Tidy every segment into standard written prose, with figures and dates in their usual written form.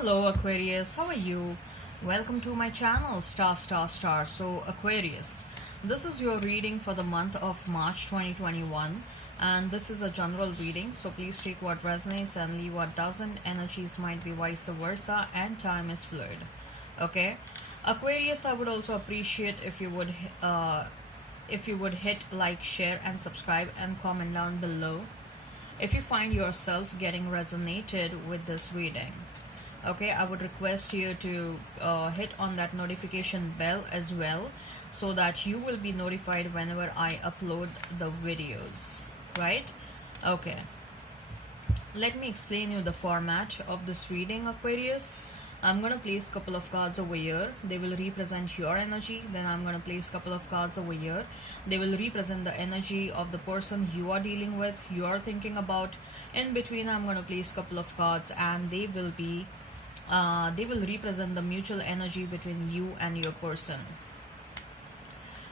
Hello Aquarius, how are you? Welcome to my channel Star. So Aquarius, this is your reading for the month of March 2021 and this is a general reading, so please take what resonates and leave what doesn't. Energies might be vice versa and time is fluid. Okay, Aquarius, I would also appreciate if you would hit like, share and subscribe and comment down below if you find yourself getting resonated with this reading. Okay, I would request you to hit on that notification bell as well, so that you will be notified whenever I upload the videos, right? Okay, let me explain you the format of this reading, Aquarius. I'm gonna place a couple of cards over here. They will represent your energy. Then I'm gonna place a couple of cards over here. They will represent the energy of the person you are dealing with, you are thinking about. In between, I'm gonna place a couple of cards, and they will represent the mutual energy between you and your person.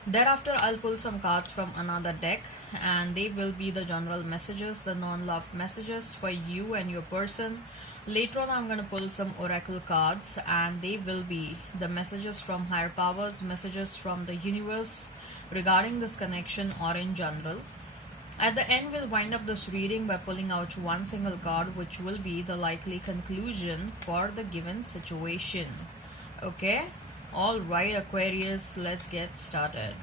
Thereafter, I'll pull some cards from another deck, and they will be the general messages, the non-love messages for you and your person. Later on, I'm going to pull some oracle cards, and they will be the messages from higher powers, messages from the universe regarding this connection or in general. At the end, we'll wind up this reading by pulling out one single card, which will be the likely conclusion for the given situation. Okay? Alright, Aquarius, let's get started.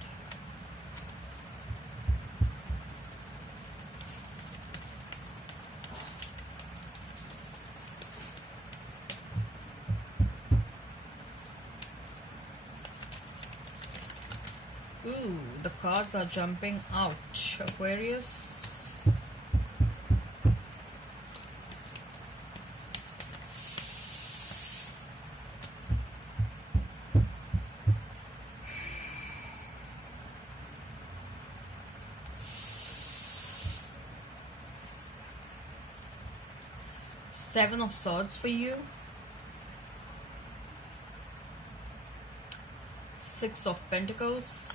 Ooh, the cards are jumping out, Aquarius. Seven of Swords for you. Six of Pentacles.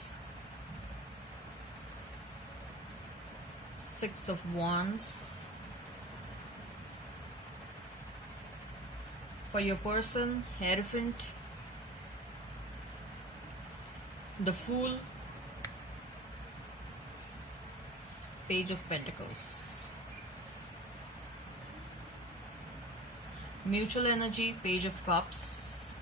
Six of Wands. For your person, Hierophant. The Fool. Page of Pentacles. Mutual energy, Page of Cups.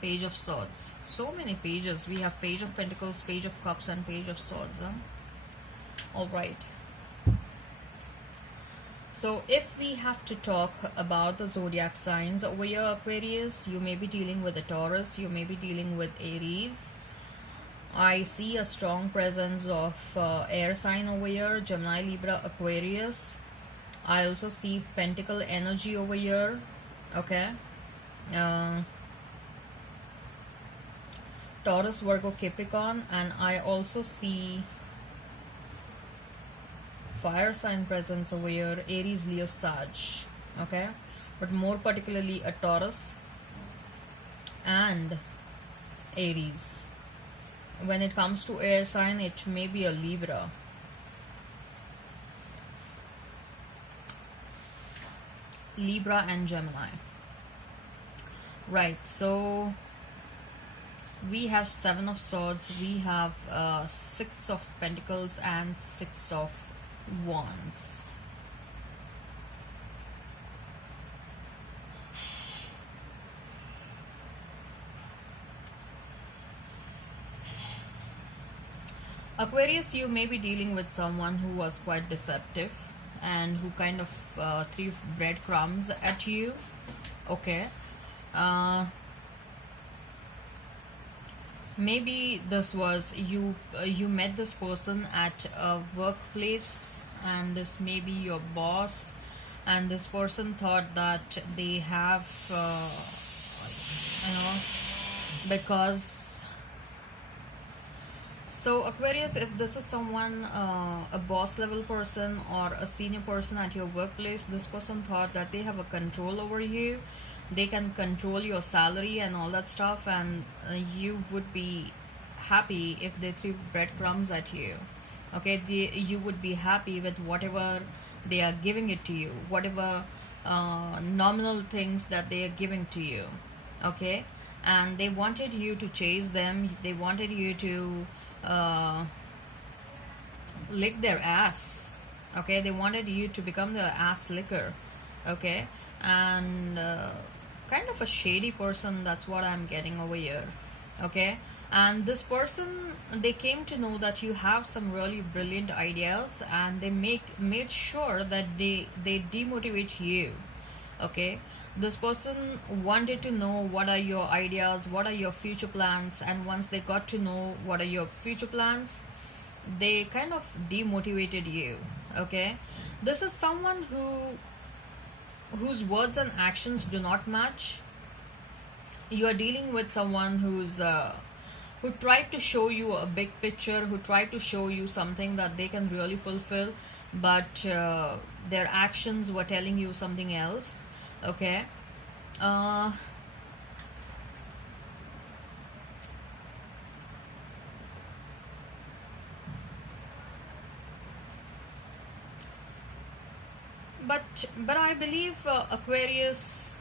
Page of Swords. So many pages. We have Page of Pentacles, Page of Cups and Page of Swords. Alright. So if we have to talk about the zodiac signs over here, Aquarius, you may be dealing with a Taurus, you may be dealing with Aries. I see a strong presence of air sign over here, Gemini, Libra, Aquarius. I also see Pentacle energy over here. Okay. Taurus, Virgo, Capricorn, and I also see fire sign presence over here, Aries, Leo, Sag. Okay, but more particularly a Taurus and Aries. When it comes to air sign, it may be a Libra. Libra and Gemini. Right, so we have Seven of Swords, we have Six of Pentacles and Six of Wands. Aquarius, you may be dealing with someone who was quite deceptive and who kind of threw breadcrumbs at you. Okay. Maybe this was you met this person at a workplace, and this may be your boss, and this person thought that they have because so Aquarius, if this is someone, a boss level person or a senior person at your workplace, this person thought that they have a control over you. They can control your salary and all that stuff, and you would be happy if they threw breadcrumbs at you. Okay, you would be happy with whatever they are giving it to you, whatever nominal things that they are giving to you. Okay, and they wanted you to chase them, they wanted you to uh, lick their ass. Okay, they wanted you to become the ass licker. Okay, and kind of a shady person, that's what I'm getting over here. Okay, and this person, they came to know that you have some really brilliant ideas, and they made sure that they demotivate you. Okay, this person wanted to know what are your ideas, what are your future plans, and once they got to know what are your future plans, they kind of demotivated you. Okay, this is someone whose words and actions do not match. You are dealing with someone who tried to show you a big picture, who tried to show you something that they can really fulfill, but their actions were telling you something else. Okay, uh, but I believe, Aquarius,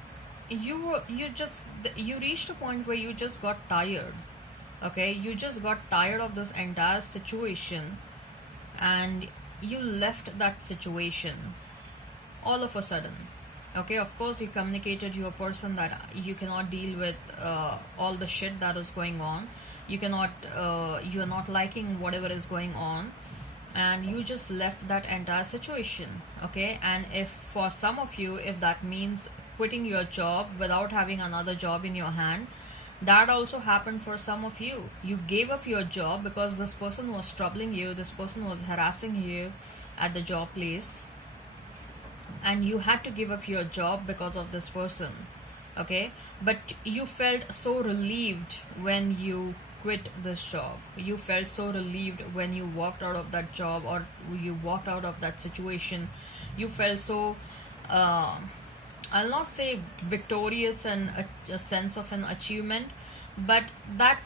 you reached a point where you just got tired. Okay, you just got tired of this entire situation, and you left that situation all of a sudden. Okay, of course you communicated, you're a person that you cannot deal with all the shit that is going on. You cannot you're not liking whatever is going on, and you just left that entire situation. Okay, and if for some of you, if that means quitting your job without having another job in your hand, that also happened for some of you. You gave up your job because this person was troubling you, this person was harassing you at the job place, and you had to give up your job because of this person. Okay, but you felt so relieved when you quit this job. You felt so relieved when you walked out of that job, or you walked out of that situation. You felt so uh, I'll not say victorious and a sense of an achievement, but that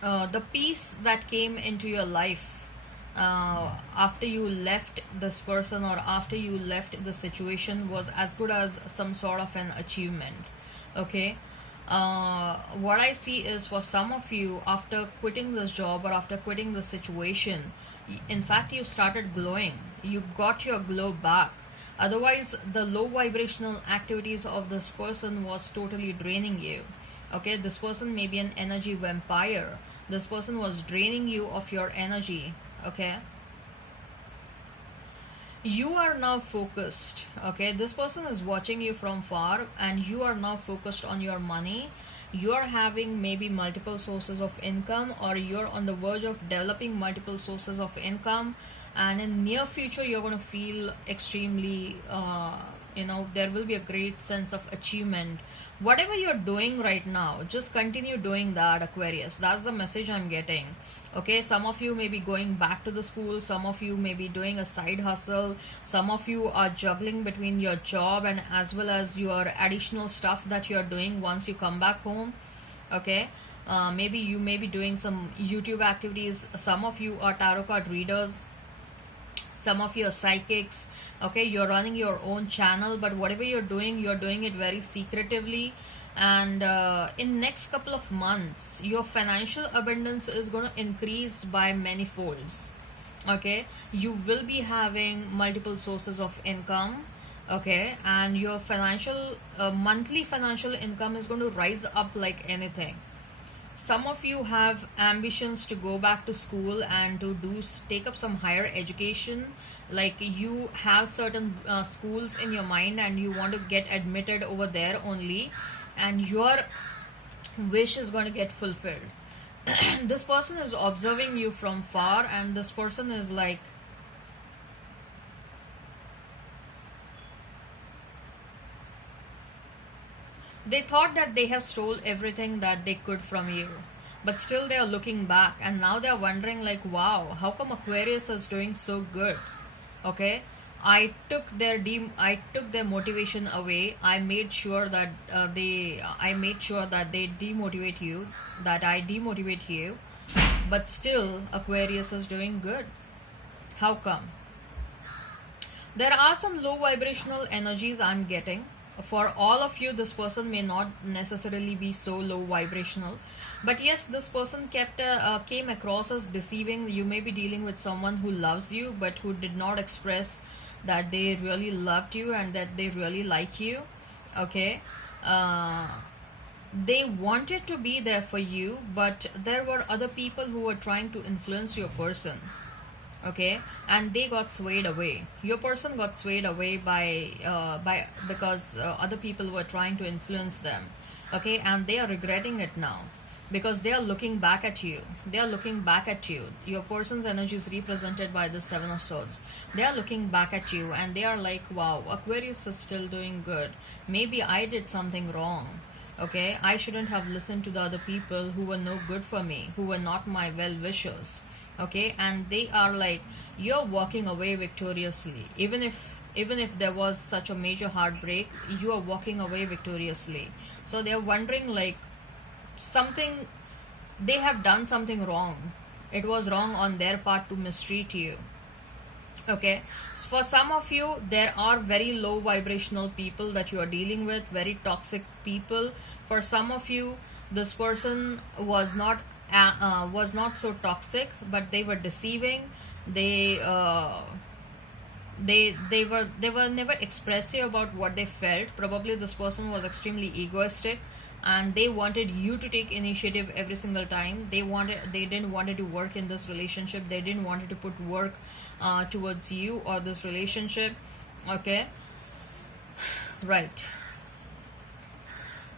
the peace that came into your life after you left this person, or after you left the situation, was as good as some sort of an achievement. Okay, what I see is, for some of you, after quitting this job or after quitting the situation, in fact you started glowing, you got your glow back. Otherwise, the low vibrational activities of this person was totally draining you. Okay, this person may be an energy vampire. This person was draining you of your energy. Okay, you are now focused. Okay, this person is watching you from far, and you are now focused on your money. You are having maybe multiple sources of income, or you're on the verge of developing multiple sources of income, and in near future you're going to feel extremely there will be a great sense of achievement. Whatever you're doing right now, just continue doing that, Aquarius. That's the message I'm getting. Okay, some of you may be going back to the school, some of you may be doing a side hustle, some of you are juggling between your job and as well as your additional stuff that you're doing once you come back home. Okay, maybe you may be doing some YouTube activities. Some of you are tarot card readers, some of you are psychics. Okay, you're running your own channel, but whatever you're doing it very secretively. And in next couple of months, your financial abundance is going to increase by many folds. Okay, you will be having multiple sources of income. Okay, and your financial monthly financial income is going to rise up like anything. Some of you have ambitions to go back to school and to take up some higher education. Like, you have certain schools in your mind and you want to get admitted over there only, and your wish is going to get fulfilled. This person is observing you from far, and this person is like, they thought that they have stole everything that they could from you, but still they are looking back, and now they are wondering like, wow, how come Aquarius is doing so good? Okay, I took their motivation away. I made sure that they demotivate you, that I demotivate you, but still Aquarius is doing good. How come? There are some low vibrational energies I'm getting. For all of you, this person may not necessarily be so low vibrational, but yes, this person came across as deceiving. You may be dealing with someone who loves you, but who did not express that they really loved you and that they really like you. Okay, they wanted to be there for you, but there were other people who were trying to influence your person. Okay, and they got swayed away. Your person got swayed away by because other people were trying to influence them. Okay, and they are regretting it now because they are looking back at you. They are looking back at you. Your person's energy is represented by the Seven of Swords. They are looking back at you and they are like, wow, Aquarius is still doing good. Maybe I did something wrong. Okay, I shouldn't have listened to the other people who were no good for me, who were not my well wishers. Okay, and they are like, you're walking away victoriously. Even if there was such a major heartbreak, you are walking away victoriously. So they're wondering like, something, they have done something wrong. It was wrong on their part to mistreat you. Okay, so for some of you, there are very low vibrational people that you are dealing with, very toxic people. For some of you, this person was not so toxic, but they were deceiving. They were never expressive about what they felt. Probably this person was extremely egoistic, and they wanted you to take initiative every single time. They didn't wanted to work in this relationship. They didn't wanted to put work towards you or this relationship. Okay, right.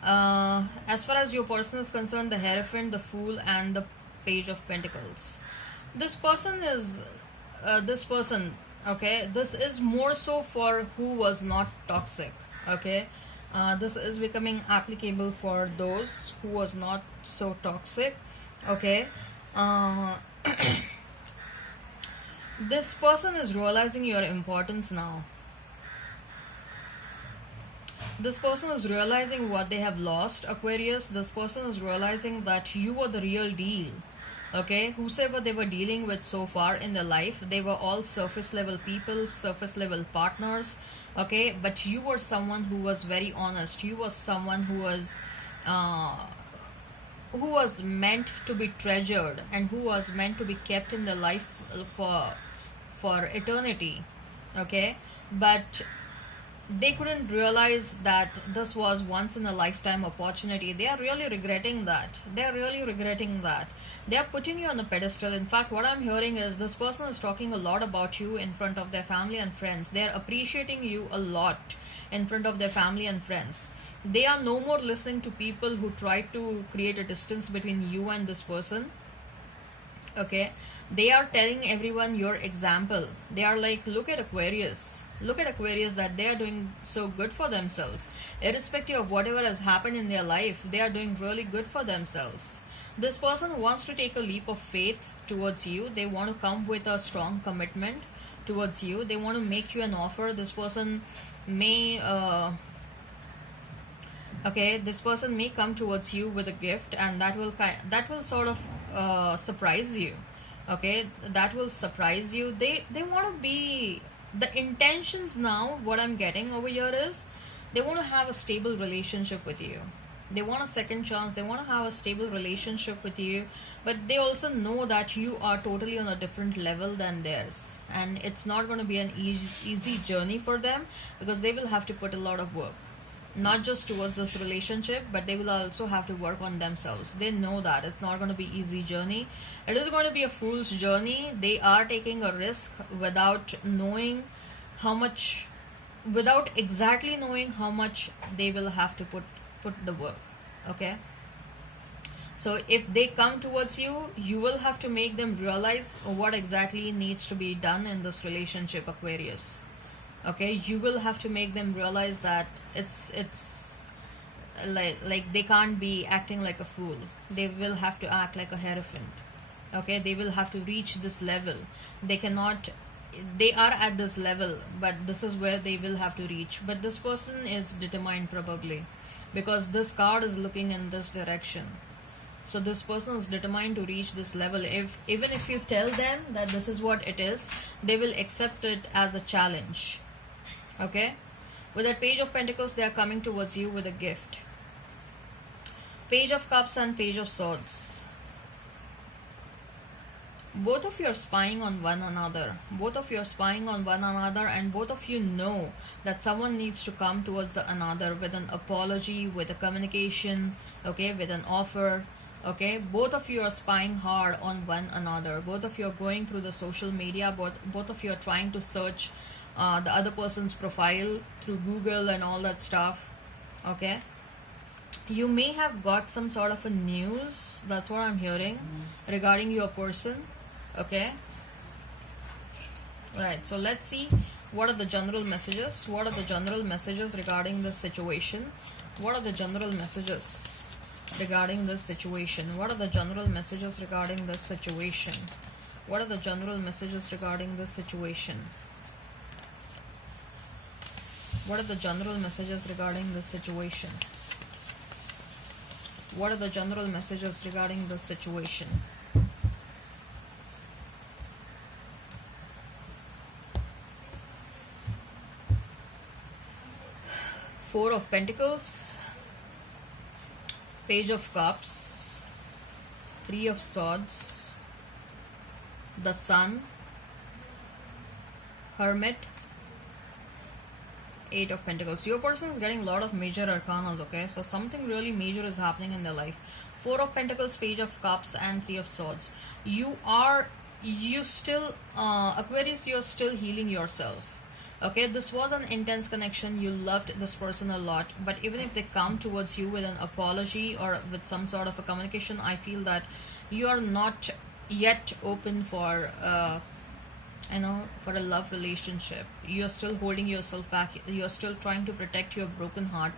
As far as your person is concerned, the Hierophant, the Fool, and the Page of Pentacles. This person is this person. Okay, this is more so for who was not toxic. Okay, this is becoming applicable for those who was not so toxic. Okay, this person is realizing your importance now. This person is realizing what they have lost, Aquarius. This person is realizing that you are the real deal. Okay, whosoever they were dealing with so far in their life, they were all surface level people, surface level partners. Okay, but you were someone who was very honest. You were someone who was meant to be treasured and who was meant to be kept in the life for eternity. Okay, but they couldn't realize that this was once in a lifetime opportunity. They are really regretting that. They are putting you on a pedestal. In fact, what I'm hearing is this person is talking a lot about you in front of their family and friends. They are appreciating you a lot in front of their family and friends. They are no more listening to people who try to create a distance between you and this person. Okay, they are telling everyone your example. They are like, look at Aquarius, that they are doing so good for themselves. Irrespective of whatever has happened in their life, they are doing really good for themselves. This person wants to take a leap of faith towards you. They want to come with a strong commitment towards you. They want to make you an offer. This person may this person may come towards you with a gift, and that will sort of surprise you. Okay, that will surprise you. They want to be, the intentions now, what I'm getting over here is they want to have a stable relationship with you. They want a second chance. They want to have a stable relationship with you, but they also know that you are totally on a different level than theirs, and it's not going to be an easy journey for them, because they will have to put a lot of work, not just towards this relationship, but they will also have to work on themselves. They know that it's not going to be easy journey. It is going to be a fool's journey. They are taking a risk without knowing how much, without exactly knowing how much they will have to put the work. Okay, so if they come towards you, you will have to make them realize what exactly needs to be done in this relationship, Aquarius. Okay, you will have to make them realize that it's like they can't be acting like a fool. They will have to act like a Hierophant. Okay, they will have to reach this level. They are at this level, but this is where they will have to reach. But this person is determined, probably, because this card is looking in this direction. So this person is determined to reach this level. Even if you tell them that this is what it is, they will accept it as a challenge. Okay, with that Page of Pentacles, they are coming towards you with a gift. Page of Cups and Page of Swords. Both of you are spying on one another. Both of you are spying on one another, and both of you know that someone needs to come towards the another with an apology, with a communication, okay, with an offer. Okay, both of you are spying hard on one another. Both of you are going through the social media. Both of you are trying to search the other person's profile through Google and all that stuff. Okay, you may have got some sort of a news, that's what I'm hearing, regarding your person. Okay, right, so let's see what are the general messages. What are the general messages regarding this situation? What are the general messages regarding this situation? What are the general messages regarding this situation? What are the general messages regarding this situation? What are the general messages regarding this situation? What are the general messages regarding this situation? Four of Pentacles, Page of Cups, Three of Swords, the Sun, Hermit, Eight of Pentacles. Your person is getting a lot of major arcanas, okay? So something really major is happening in their life. Four of Pentacles, Page of Cups, and Three of Swords. You still, Aquarius, you're still healing yourself. Okay, this was an intense connection. You loved this person a lot, but even if they come towards you with an apology or with some sort of a communication, I feel that you are not yet open for for a love relationship. You're still holding yourself back. You're still trying to protect your broken heart.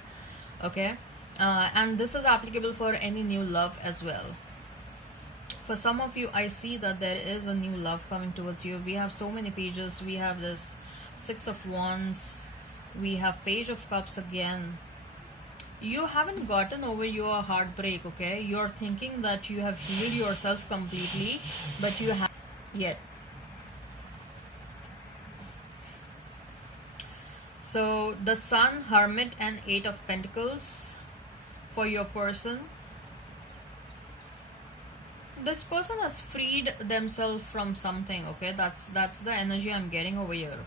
Okay, and this is applicable for any new love as well. For some of you, I see that there is a new love coming towards you. We have so many pages. We have this Six of Wands, we have Page of Cups again. You haven't gotten over your heartbreak, okay? You're thinking that you have healed yourself completely, but you haven't yet. So the Sun, Hermit, and Eight of Pentacles for your person. This person has freed themselves from something, okay? That's the energy I'm getting over here.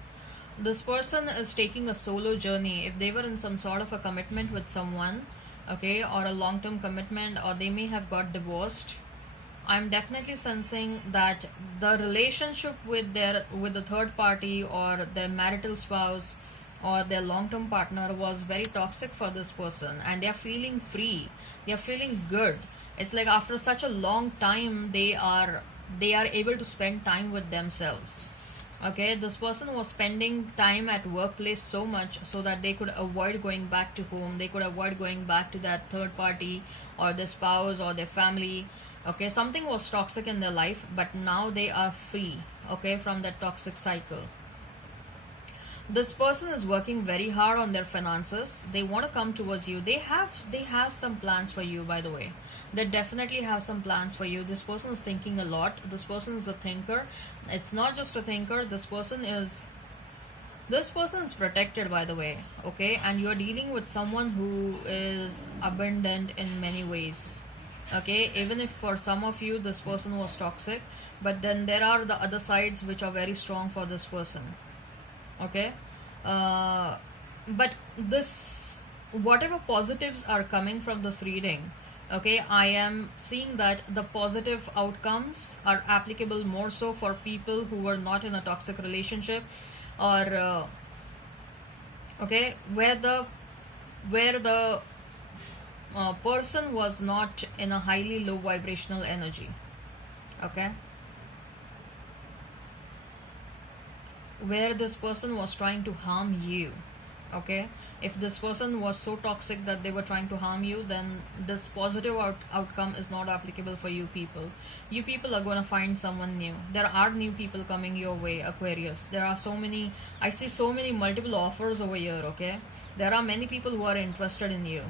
This person is taking a solo journey. If they were in some sort of a commitment with someone, okay, or a long-term commitment, or they may have got divorced, I'm definitely sensing that the relationship with the third party or their marital spouse or their long-term partner was very toxic for this person, and they are feeling free. They are feeling good. It's like after such a long time, they are able to spend time with themselves. Okay, this person was spending time at workplace so much so that they could avoid going back to home. They could avoid going back to that third party or their spouse or their family. Okay, something was toxic in their life, but now they are free, okay, from that toxic cycle. This person is working very hard on their finances. They want to come towards you. They have some plans for you, by the way. They definitely have some plans for you. This person is thinking a lot. This person is a thinker. It's not just a thinker. This person is protected, by the way, okay? And you're dealing with someone who is abundant in many ways. Okay, even if for some of you this person was toxic, but then there are the other sides which are very strong for this person. Okay, but this, whatever positives are coming from this reading, okay, I am seeing that the positive outcomes are applicable more so for people who were not in a toxic relationship, or okay, where the person was not in a highly low vibrational energy. Okay, where this person was trying to harm you. Okay, if this person was so toxic that they were trying to harm you, then this positive outcome is not applicable for you people. You people are going to find someone new. There are new people coming your way, Aquarius. There are so many, I see so many multiple offers over here. Okay, there are many people who are interested in you,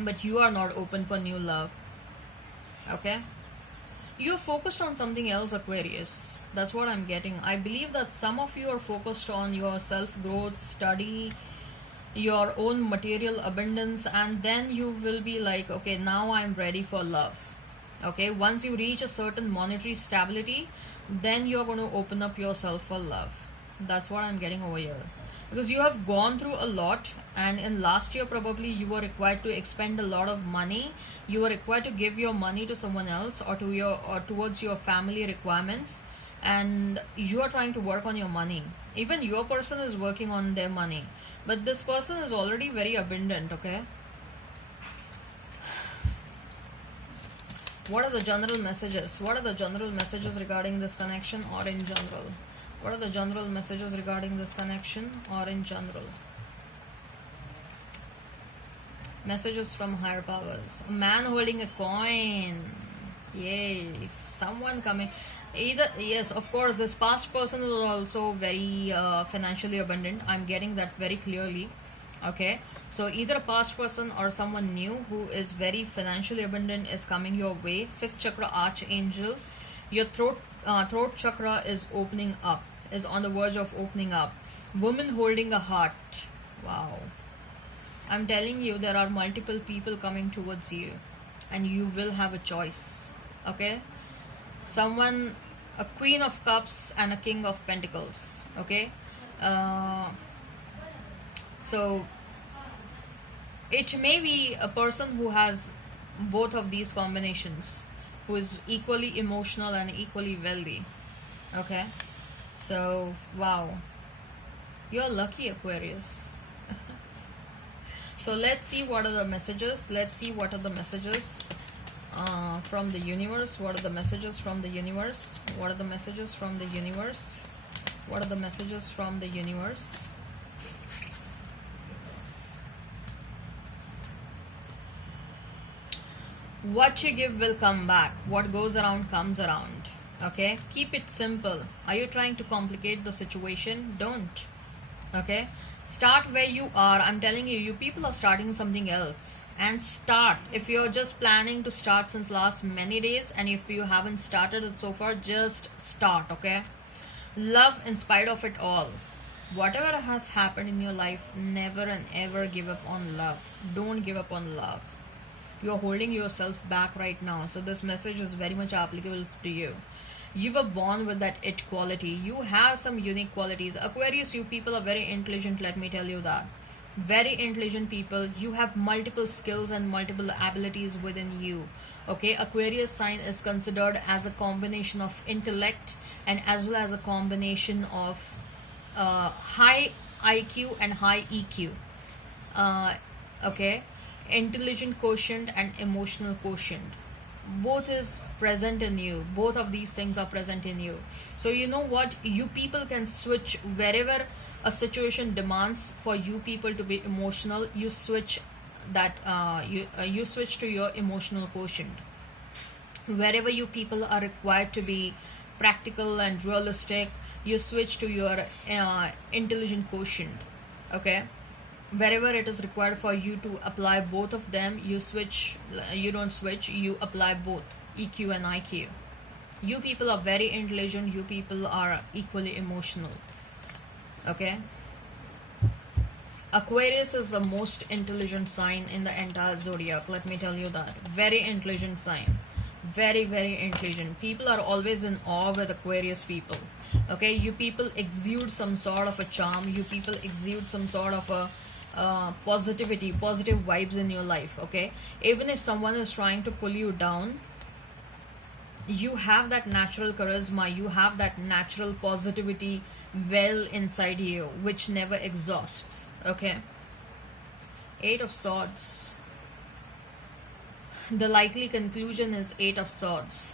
but you are not open for new love. Okay, You're focused on something else, Aquarius. That's what I'm getting. I believe that some of you are focused on your self growth, study, your own material abundance, and then you will be like, okay, now I'm ready for love. Okay, once you reach a certain monetary stability, then you're going to open up yourself for love. That's what I'm getting over here, because you have gone through a lot, and in last year probably you were required to expend a lot of money. You were required to give your money to someone else, or to your, or towards your family requirements, and you are trying to work on your money. Even your person is working on their money, but this person is already very abundant. Okay, what are the general messages? What are the general messages regarding this connection, or in general? What are the general messages regarding this connection, or in general? Messages from higher powers. A man holding a coin. Yay, someone coming. Either, yes, of course, this past person is also very financially abundant. I'm getting that very clearly. Okay, so either a past person or someone new who is very financially abundant is coming your way. Fifth chakra archangel. Your throat chakra is opening up, is on the verge of opening up. Woman holding a heart. Wow, I'm telling you, there are multiple people coming towards you, and you will have a choice. Okay, someone, a queen of cups and a king of pentacles. Okay, so it may be a person who has both of these combinations, who is equally emotional and equally wealthy. Okay, so wow, you're lucky, Aquarius. So let's see what are the messages. Let's see what are the messages from the universe. What are the messages from the universe? What are the messages from the universe? What are the messages from the universe? What you give will come back. What goes around comes around. Okay, keep it simple. Are you trying to complicate the situation? Don't. Okay, start where you are. I'm telling you, you people are starting something else. And start. If you're just planning to start since last many days, and if you haven't started it so far, just start. Okay, love in spite of it all. Whatever has happened in your life, never and ever give up on love. Don't give up on love. You're holding yourself back right now, so this message is very much applicable to you. You were born with that it quality. You have some unique qualities. Aquarius, you people are very intelligent, let me tell you that. Very intelligent people. You have multiple skills and multiple abilities within you. Okay, Aquarius sign is considered as a combination of intellect, and as well as a combination of high IQ and high EQ. Okay, intelligent quotient and emotional quotient, both is present in you. Both of these things are present in you. So you know what, you people can switch wherever a situation demands for you people to be emotional. You switch that, you switch to your emotional quotient. Wherever you people are required to be practical and realistic, you switch to your intelligent quotient. Okay, wherever it is required for you to apply both of them, you switch. You don't switch, you apply both, EQ and IQ. You people are very intelligent. You people are equally emotional. Okay, Aquarius is the most intelligent sign in the entire zodiac, let me tell you that. Very intelligent sign. Very, very intelligent. People are always in awe with Aquarius people. Okay, you people exude some sort of a charm. You people exude some sort of a positivity, positive vibes in your life. Okay, even if someone is trying to pull you down, you have that natural charisma, you have that natural positivity well inside you, which never exhausts. Okay, Eight of Swords. The likely conclusion is Eight of Swords.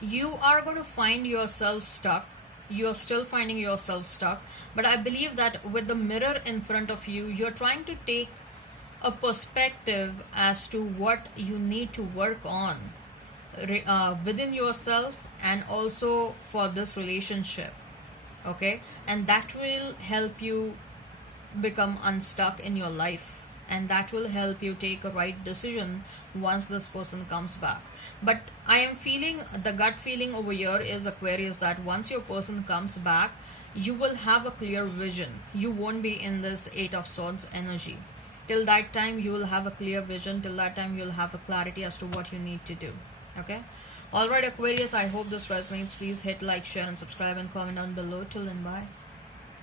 You are going to find yourself stuck. You are still finding yourself stuck, but I believe that with the mirror in front of you, you're trying to take a perspective as to what you need to work on within yourself, and also for this relationship. Okay, and that will help you become unstuck in your life, and that will help you take a right decision once this person comes back. But I am feeling, the gut feeling over here is, Aquarius, that once your person comes back, you will have a clear vision. You won't be in this Eight of Swords energy. Till that time you will have a clear vision. Till that time you'll have a clarity as to what you need to do. Okay, alright Aquarius, I hope this resonates. Please hit like, share and subscribe and comment down below. Till then, bye.